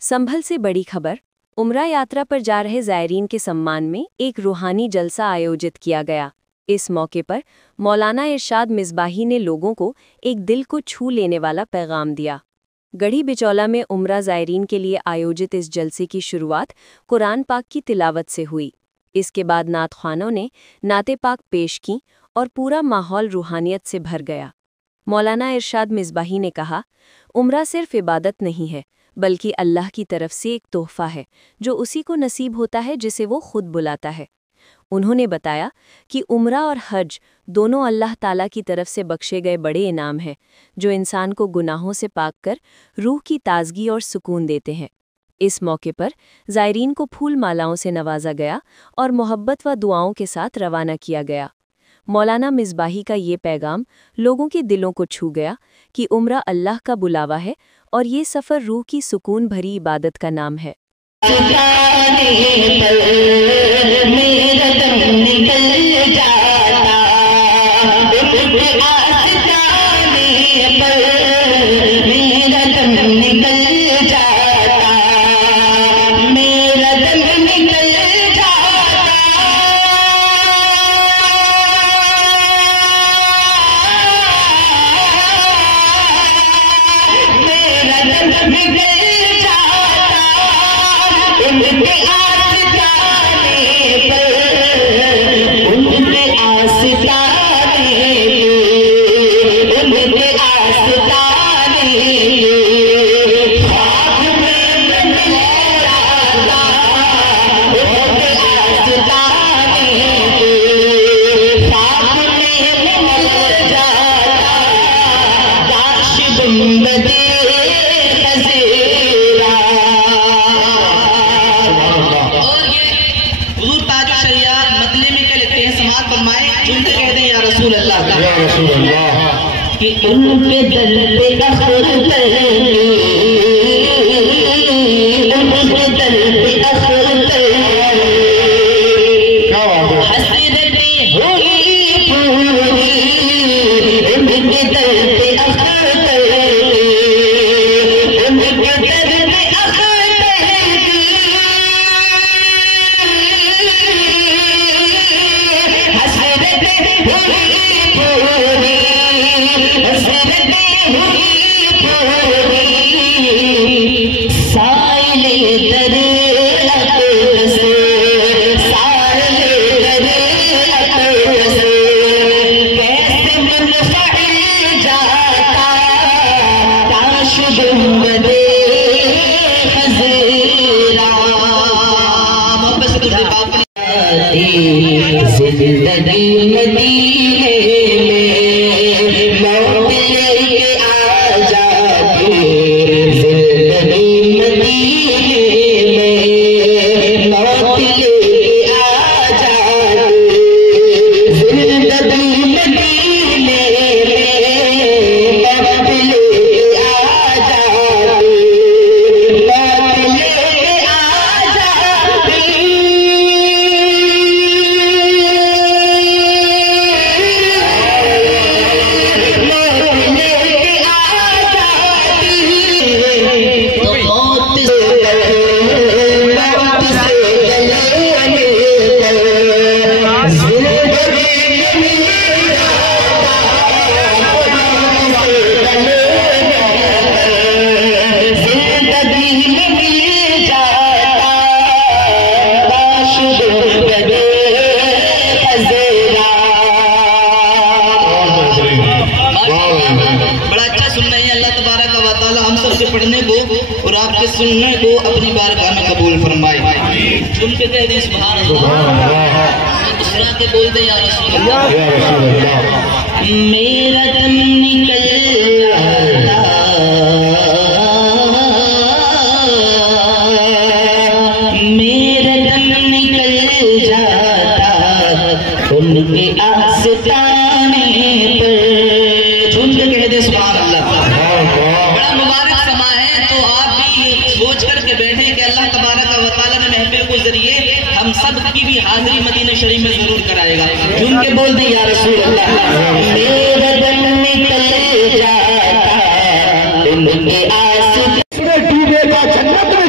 संभल से बड़ी खबर। उम्रा यात्रा पर जा रहे ज़ायरीन के सम्मान में एक रूहानी जलसा आयोजित किया गया। इस मौके पर मौलाना इरशाद मिसबाही ने लोगों को एक दिल को छू लेने वाला पैगाम दिया। गढ़ी बिचौला में उम्रा ज़ायरीन के लिए आयोजित इस जलसे की शुरुआत कुरान पाक की तिलावत से हुई। इसके बाद नात ख्वानों ने नाते पाक पेश की और पूरा माहौल रूहानियत से भर गया। मौलाना इरशाद मिसबाही ने कहा, उम्रा सिर्फ इबादत नहीं है बल्कि अल्लाह की तरफ से एक तोहफ़ा है जो उसी को नसीब होता है जिसे वो खुद बुलाता है। उन्होंने बताया कि उम्रा और हज दोनों अल्लाह ताला की तरफ से बख्शे गए बड़े इनाम हैं जो इंसान को गुनाहों से पाक कर रूह की ताजगी और सुकून देते हैं। इस मौके पर ज़ायरीन को फूल मालाओं से नवाजा गया और मोहब्बत व दुआओं के साथ रवाना किया गया। मौलाना मिसबाही का ये पैगाम लोगों के दिलों को छू गया कि उम्रा अल्लाह का बुलावा है और ये सफ़र रूह की सुकून भरी इबादत का नाम है। कि उनके दर पे अखर हसरतें हुई पूरी उनके दर पे अखर उनके दर पे अखर हसरतें हुई पूरी पढ़ने को और आपके सुनने को अपनी बारगाह में कबूल फरमाए। सुन के कह दें सुभान अल्लाह, दूसरा के बोल दे या रसूल अल्लाह। मेरा दम निकल मेरा दम निकल जाता उनके आस्ताने पर। सुन के कह दे सुभान अल्लाह। बड़ा मुबारक समा है, तो आप भी सोच करके बैठे कि अल्लाह तबारक व तआला ने महफिल के जरिए हम सब की भी हाजिरी मदीना शरीफ में जरूर कराएगा। झूम के बोल दे या रसूल अल्लाह। मेरा दम निकल जाता उनके आस डूबेगा जन्नत में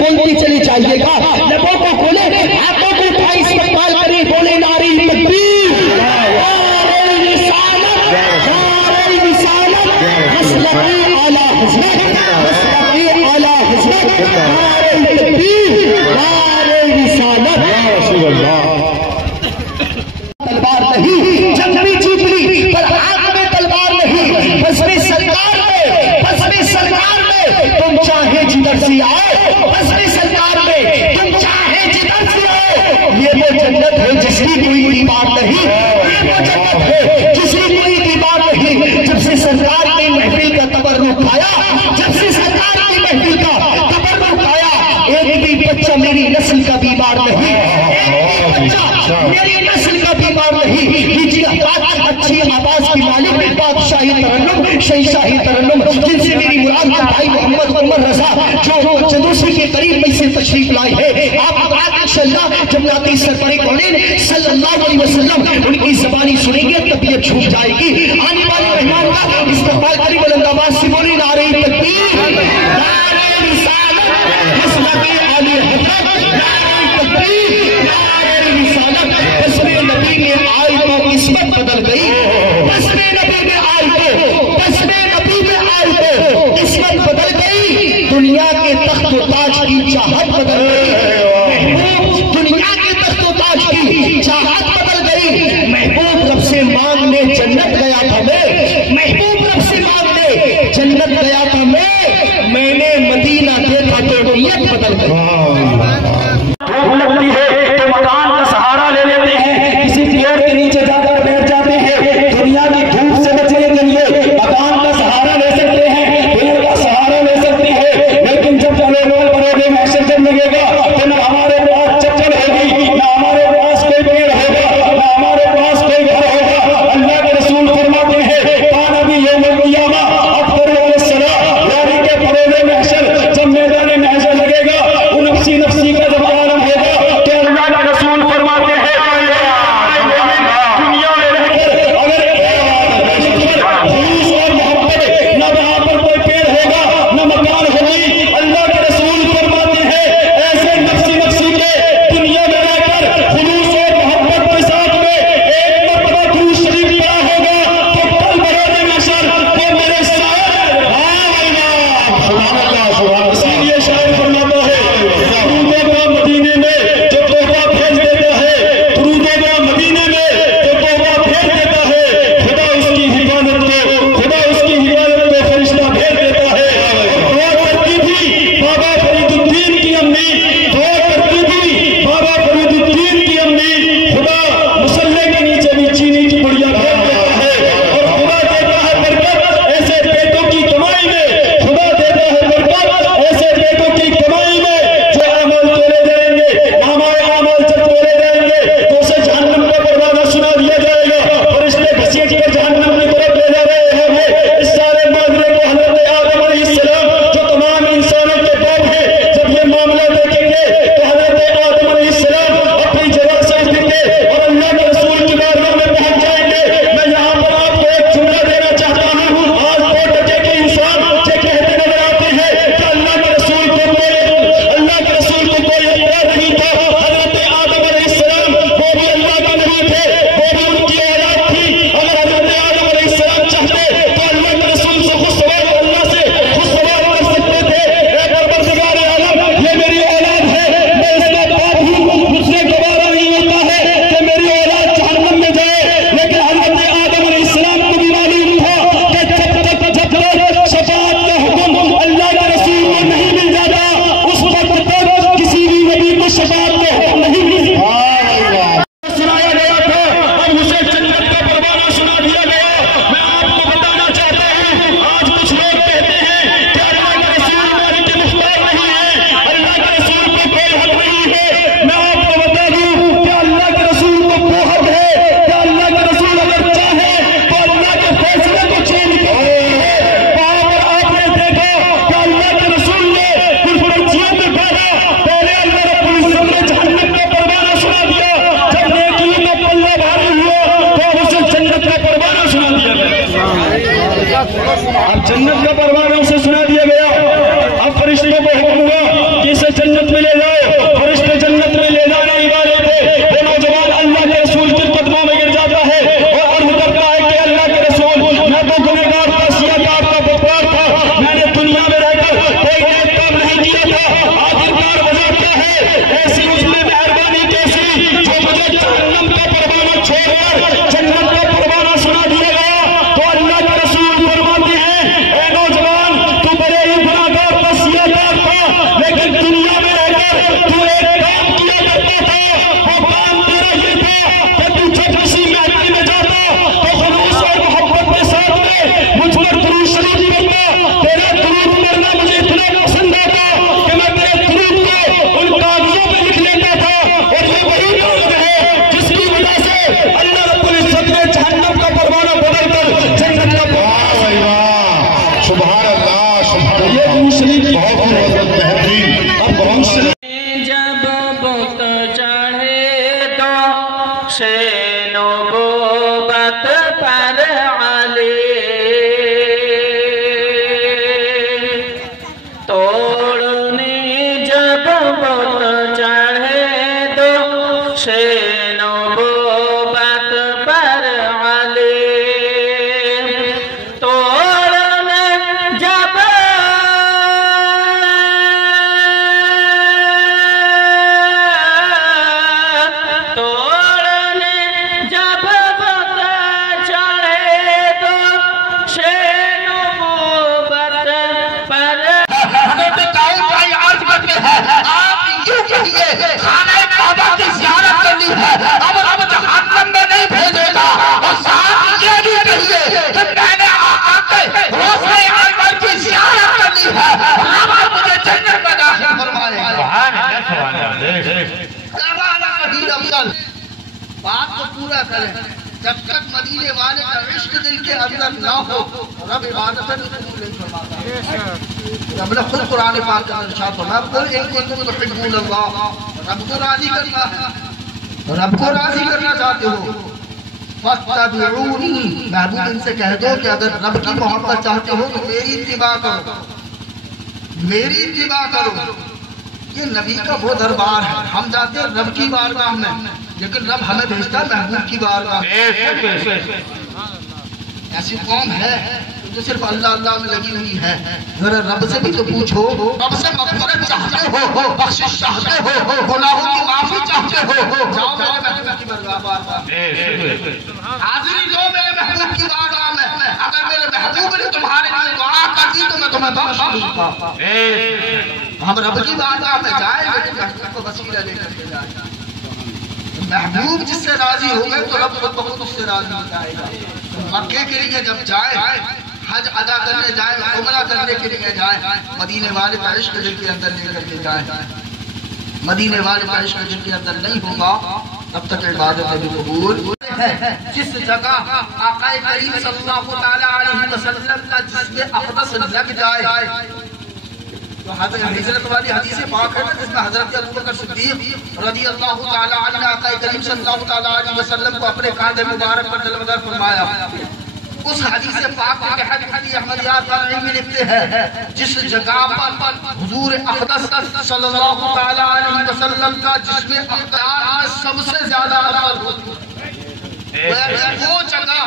बोलती चली जाइएगा। लबों को खोले, हाथों को उठाए, इस्तेमाल करें, बोले नारी तकबीर, नारे रिसालत, नारे रिसालत, मसलकी आला हज़रत, मसलकी आला हज़रत, नारे तकबीर, नारे रिसालत। तलवार नहीं, जंग भी जीत ली, पर हाथ में तलवार नहीं। बस में सरकार में, बस में सरकार में तुम चाहे जिधर से आए, बस में सरकार में तुम चाहे जिधर से आए। ये वो जन्नत है जिसकी कोई दीवार नहीं, ये वो जन्नत है जिसकी कोई दीवार नहीं। जब से सरकार ने महफिल का तबर्रुक खाया, जब से सरकार ने महफिल का तबर्रुक खाया, एक भी बच्चा मेरी नस्ल का बीमार नहीं, एक भी बच्चा मेरी नस्ल का बीमार नहीं। लीजिए अच्छी आवाज की मालिक बादशाही तरन्नुम, शहंशाही तरन्नुम, जिनसे मेरी मुराद के भाई मोहम्मद उमर रजा जो चंदोसी के करीब में से तशरीफ लाए हैं। आप इंशाअल्लाह जब नाती सरपरे कौनेन सल्लल्लाहु अलैहि वसल्लम उनकी ज़बानी सुनेंगे तबीयत छूट जाएगी। आने वाले मेहमान का इस्तकबाल करी बुलंद आवाज से बोले नारे तकबीर, नारे रिसालत, मसलकी आली हज़रत, नारे तकबीर, नारे रिसालत। बस्मे नबी में आए तो किस्मत बदल गई, बस्मे नबी में आए तो, बस्मे नबी में आए तो किस्मत बदल गई। दुनिया के तख्त व ताज की चाहत बदल गई, महबूब दुनिया के तख्त व ताज की चाहत बदल गई। महबूब रब से मांगने जन्नत गया था मैं, महबूब रब से मांगने जन्नत गया था मैंने मदीना देखा तो नीयत बदल गई। लगती है तो मकान का सहारा ले लेते हैं, किसी पेड़ के नीचे जाकर बैठ जाते हैं। दुनिया की धूप से बचने के लिए मकान का सहारा ले सकते हैं, पेड़ का सहारा ले सकते हैं, लेकिन जब बड़े महशर जब लगेगा तो न हमारे पास चप्पल होगी, न हमारे पास कोई पेड़ होगा, न हमारे पास कोई घर होगा। अल्लाह के रसूल फरमाते हैं काना भी यौमुल क़ियामा अफ़्तर वस्सलाह, यानी के बड़े महशर जब मैदान महशर लगेगा, वो नफ्सी नफ्सी का जब आलम होगा तो अल्लाह के रसूल फरमाते हैं दुनिया में रहकर अगर खुलूस और मोहब्बत न वहां पर कोई पेड़ होगा न मकान होगी। अल्लाह के रसूल फरमाते हैं ऐसे नफ्सी नफ्सी के दुनिया में रहकर खुलूस और मोहब्बत के साथ में एक मरतबा दुरूद शरीफ पढ़ा होगा तो कल बरोज़ महशर वो मेरे साथ सुभान अल्लाह। इसीलिए शायर फरमाता है दुरूदों का मदीने में जो तोहफा भेज देता है, दुरूदों का मदीने में जो तोहफा भेज देता है, खुदा उसकी हिफाजत को फरिश्ता भेज देता है। दुआ करती थी बाबा फरीदुद्दीन की अम्मी, दुआ करती थी बाबा फरीदुद्दीन की अम्मी, खुदा मुसल्ले के नीचे भी चीनी की पुड़िया भेज देता है। और खुदा देता है बरकत ऐसे बेटों की कमाई में, खुदा देता है बरकत ऐसे बेटों की कमाई में जो अमल तोड़े जाएंगे, हमारे अमल जब तोड़े जाएंगे तो उसे जहन्नम का परवाना सुना दिया जाएगा। फरिश्ते घसीट कर जहन्नम की तरफ ले जा रहे हैं। इस सारे मामले को हज़रत आदम अलैहिस्सलाम जो तमाम इंसानों के बाप हैं, जब ये मामला देखेंगे तो हज़रत आदम अलैहिस्सलाम अपनी जगह से उठेंगे और अल्लाह के रसूल की बारगाह में पहुंच जाएंगे। मैं यहाँ पर आपको एक जुमला देना चाहता हूँ। आज 2 टके के इंसान जो कहते नजर आते हैं कि अल्लाह के रसूल को कोई अपराध नहीं था। हज़रत आदम अलैहिस्सलाम वो भी अल्लाह का नबी थे, वो भी उनकी औलाद थी। अगर हज़रत आदम अलैहिस्सलाम चाहते तो अल्लाह के रसूल से खुशगवार अल्लाह से खुशगवार कर सकते थे। परवरदिगार आलम ये मेरी औलाद है, मैं इसका बाप हूँ, मुझसे गवारा नहीं होता है कि मेरी औलाद जहन्नम में जाए। लेकिन हज़रत आदम अलैहिस्सलाम को भी मालूम था कि जब तक शफाअत का हुक्म अल्लाह के रसूल को नहीं मिल जाता उस वक्त तक किसी भी नबी को शफाअत का हुक्म नहीं मिलता। सुनाया गया था और उसे जन्नत का परवाना सुना दिया गया। मैं आपको बताना चाहता हूँ आज कुछ लोग कहते हैं कि अल्लाह के रसूल मालिक के मुख्तार नहीं है, अल्लाह के रसूल को कोई हक नहीं है। मैं आपको बता दूं कि अल्लाह के रसूल को वो हक है कि अल्लाह के रसूल अगर चाहे तो अल्लाह के फैसले को चेंज कर सकते हैं। वहां पर आपने देखा कि अल्लाह के रसूल ने कुछ पर्चियों में डाला, पहले अल्लाह रब्बुल इज्जत ने जहन्नम का परवाना सुना दिया, जब नेकियों का पल्ला भारी हुआ तो उसे जन्नत का परवाना सुना दिया गया। अब जन्नत का परवाना उसे सुना दिया गया। अब फरिश्तों को हुक्म हुआ कि इसे जन्नत لیے خانہ کعبہ کی زیارت کرنی ہے، اب رب جہنم میں نہیں بھیجے گا۔ اور ساتھ یہ بھی کہیے کہ میں نے آقا کے روضہ انور کی زیارت کرنی ہے، رب مجھے جنت میں داخل فرمائے گا۔ بات کو پورا کریں، جب تک مدینے والے کا عشق دل کے اندر نہ ہو رب عبادت میں قبول نہیں فرماتا۔ رب نے خود قرآن پاک کا ارشاد فرمایا قل ان کنتم تحبون اللہ، رب کو راضی کرنا ہے، رب کو راضی کرنا چاہتے ہو فاتبعونی، محبوب ان سے کہہ دو کہ اگر رب کی محبت چاہتے ہو تو میری اتباع کرو، میری اتباع کرو۔ یہ نبی کا وہ دربار ہے، ہم جاتے ہیں رب کی بارگاہ میں لیکن رب ہمیں بھیجتا ہے محبوب کی بارگاہ میں۔ ایسی قوم ہے جو صرف اللہ اللہ میں لگی ہوئی ہے، ذرا رب سے بھی تو پوچھو، رب سے مغفرت چاہتے ہو، بخشش چاہتے ہو، گناہوں کی معافی چاہتے ہو، جاؤ میرے محبوب کی بارگاہ میں، حاضری دو میرے محبوب کی بارگاہ میں، اگر میرے محبوب نے تمہارے لیے دعا کر دی تو میں تمہیں بخش دوں گا۔ ہم رب کی بارگاہ میں جائیں لیکن محبوب کو وسیلہ لے کر کے جائیں، محبوب جس سے راضی ہو گئے تو رب خود بخود اس سے راضی ہو جائے گا۔ مکے کے لیے جب جائیں، حج ادا کرنے جائیں، عمرہ کرنے کے لیے جائیں، مدینے والے کا عشق دل کے اندر لے کر کے جائیں، مدینے والے کا عشق دل کے اندر نہیں ہوگا تب تک عبادت بھی قبول ہے۔ جس جگہ آقا کریم صلی اللہ تعالیٰ علیہ وسلم کا جسم اقدس لگ جائے، تو حضرت والی حدیث پاک ہے جس میں حضرت ابوبکر صدیق رضی اللہ تعالیٰ عنہ آقا کریم صلی اللہ تعالیٰ علیہ وسلم کو اپنے کاندھے مبارک پر جلوگر فرمایا۔ اس حدیث پاک کے تحت حدیث احمدیات میں لکھتے ہیں جس جگہ پر حضور اقدس صلی اللہ تعالیٰ علیہ وسلم کا جسم اقدس سب سے زیادہ افضل وہ جگہ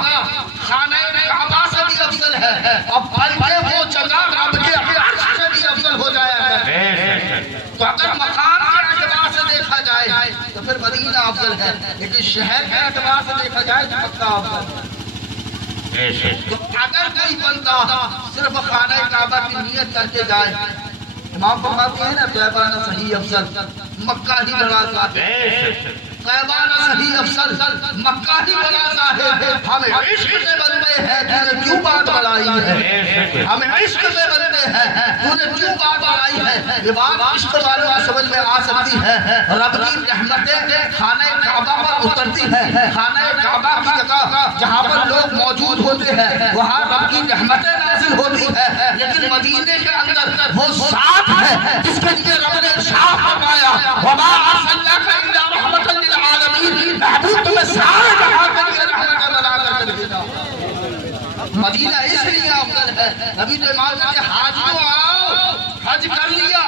خانہ کعبہ سے بھی افضل ہے، اور بلکہ وہ جگہ رب کے عرش سے بھی افضل ہو جایا ہے۔ تو اگر مقام کے اعتبار سے دیکھا جائے تو پھر مدینہ افضل ہے، لیکن شہر کے اعتبار سے دیکھا جائے تو مکہ افضل ہے۔ تو اگر کوئی بندہ صرف خانہ کعبہ کی نیت کر کے جائے، امام فرماتے ہیں نا طیبہ نہ صحیح افضل مکہ ہی بڑا ذات ہے، طیبہ نہ صحیح افضل مکہ ہی بڑا ذات ہے۔ ہمیں عشق سے بنتے ہیں تو نے کیوں بات بڑھائی ہے، ہمیں عشق سے بنتے ہیں تو نے کیوں بات بڑھائی ہے۔ یہ بات عشق والوں کو سمجھ میں آ سکتی ہے، رب کی رحمتیں خانہ کعبہ پر اترتی ہیں، خانہ کعبہ کی جگہ جہاں پر لوگ موجود ہوتے ہیں وہاں رب کی رحمتیں نازل ہوتی ہیں، لیکن مدینے کے اندر وہ ذات ہے جس کے لیے رب نے ارشاد فرمایا وَمَا أَرْسَلْنَاكَ إِلَّا رَحْمَةً لِلْعَالَمِينَ، محبوب تمہیں سارے جہاں کے لیے رحمت بنا کر بھیجا۔ مدینہ اس لیے افضل ہے، نبی تو ایمان کہتے حاجیوں آؤ، حج کر لیا،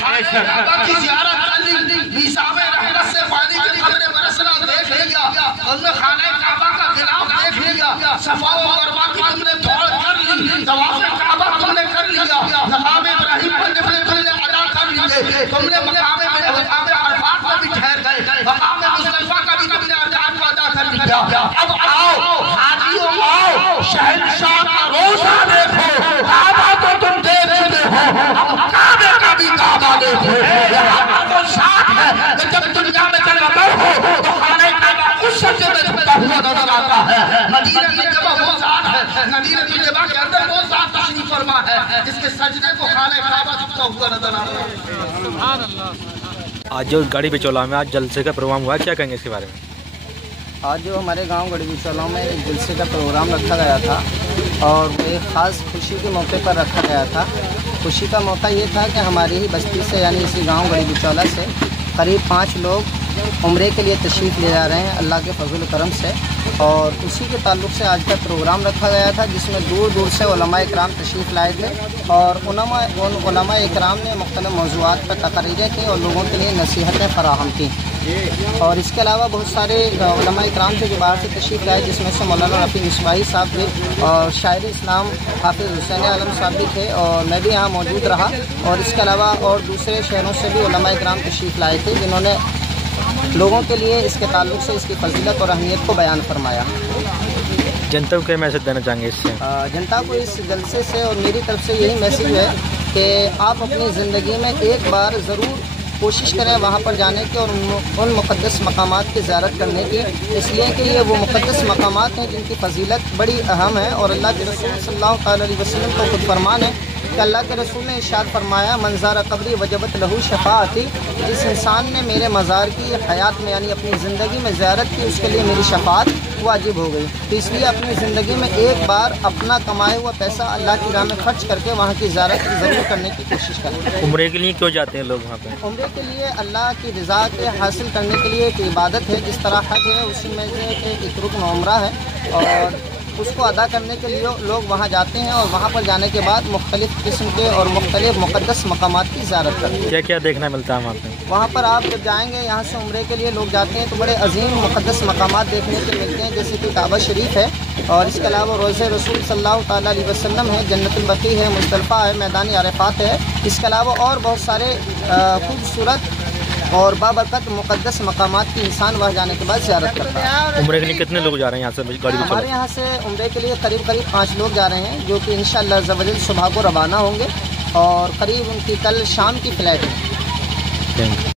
خانہ کعبہ کی زیارت کر لی، میثاق رحمت سے پانی کے قطرے برسنا دیکھ لیا، اور نے خانہ کعبہ کا غلاف دیکھ لیا، صفا و مروہ کی تم نے دوڑ کر لی، طواف کعبہ تم نے کر لیا، مقام ابراہیم پر نفل تم نے ادا کر لیے، تم نے مقام عرفات پر بھی ٹھہر گئے، مقام مصطفیٰ کا بھی تم نے ارکان کو ادا کر لیا۔ اب آؤ حاجیوں آؤ، شہنشاہ کا روزہ دیکھو، کعبہ تو تم دیکھ چکے ہو، اب کعبے کا بھی کعبہ دیکھو۔ یہاں تو ساتھ ہے کہ جب دنیا میں جلوہ ہو تو خانہ کعبہ اس سجدے میں جھکتا ہوا نظر آتا ہے۔ مدینہ کی جگہ وہ ذات ہے، مدینہ کی جگہ کے اندر وہ ذات تشریف فرما ہے جس کے سجدے کو خانہ کعبہ جھکتا ہوا نظر آتا ہے۔ سبحان اللہ۔ آج جو گاڑی بچولہ میں آج جلسے کا پروگرام ہوا، کیا کہیں گے اس کے بارے میں؟ آج جو ہمارے گاؤں گڑھی بچولہ میں ایک جلسے کا پروگرام رکھا گیا تھا اور وہ ایک خاص خوشی کے موقع پر رکھا گیا تھا۔ خوشی کا موقع یہ تھا کہ ہماری ہی بستی سے یعنی اسی گاؤں گڑھی بچولہ سے قریب 5 لوگ عمرے کے لیے تشریف لے جا رہے ہیں اللہ کے فضل و کرم سے، اور اسی کے تعلق سے آج کا پروگرام رکھا گیا تھا جس میں دور دور سے علماء اکرام تشریف لائے تھے، اور ان علماء اکرام نے مختلف موضوعات پر تقریریں کی اور لوگوں کے لیے نصیحتیں فراہم کی۔ اور اس کے علاوہ بہت سارے علماء اکرام تھے جو باہر سے تشریف لائے، جس میں سے مولانا رفیع مصباحی صاحب تھے اور شاعر اسلام حافظ حسین عالم صاحب بھی تھے، اور میں بھی یہاں موجود رہا، اور اس کے علاوہ اور دوسرے شہروں سے بھی علماء اکرام تشریف لائے تھے جنہوں نے لوگوں کے لیے اس کے تعلق سے اس کی فضیلت اور اہمیت کو بیان فرمایا۔ جنتا کو کیا میسج دینا چاہیں گے اس سے؟ جنتا کو اس جلسے سے اور میری طرف سے یہی میسیج ہے کہ آپ اپنی زندگی میں ایک بار ضرور کوشش کریں وہاں پر جانے کی اور ان مقدس مقامات کی زیارت کرنے کی، اس لیے کہ یہ وہ مقدس مقامات ہیں جن کی فضیلت بڑی اہم ہے، اور اللہ کے رسول صلی اللہ تعالیٰ علیہ وسلم کو خود فرمان ہے کہ اللہ کے رسول نے ارشاد فرمایا من زار قبری وجبت لہو شفاعتی، جس انسان نے میرے مزار کی حیات میں یعنی اپنی زندگی میں زیارت کی اس کے لیے میری شفاعت واجب ہو گئی۔ تو اس لیے اپنی زندگی میں ایک بار اپنا کمایا ہوا پیسہ اللہ کی راہ میں خرچ کر کے وہاں کی زیارت ضرور کرنے کی کوشش کریں۔ عمرے کے لیے کیوں جاتے ہیں لوگ وہاں پہ؟ عمرے کے لیے اللہ کی رضا کے حاصل کرنے کے لیے ایک عبادت ہے، جس طرح حج ہے اسی میں سے ایک رکن عمرہ ہے، اور اس کو ادا کرنے کے لیے لوگ وہاں جاتے ہیں، اور وہاں پر جانے کے بعد مختلف قسم کے اور مختلف مقدس مقامات کی زیارت کرتے ہیں۔ کیا کیا دیکھنا ملتا ہے وہاں پہ؟ وہاں پر آپ جب جائیں گے یہاں سے عمرے کے لیے لوگ جاتے ہیں تو بڑے عظیم مقدس مقامات دیکھنے کے ملتے ہیں، جیسے کہ کعبہ شریف ہے، اور اس کے علاوہ روضہ رسول صلی اللہ تعالیٰ علیہ وسلم ہے، جنت البقیع ہے، مزدلفہ ہے، میدان عرفات ہے، اس کے علاوہ اور بہت سارے خوبصورت اور بابرکت مقدس مقامات کی انسان وہاں جانے کے بعد زیارت کرتا ہے۔ عمرے کے لیے کتنے لوگ جا رہے ہیں یہاں سے گاڑی پہ ہمارے یہاں سے عمرے کے لیے قریب 5 لوگ جا رہے ہیں، جو کہ انشاءاللہ عز و جل صبح کو روانہ ہوں گے، اور قریب ان کی کل شام کی فلائٹ ہے۔ چلے؟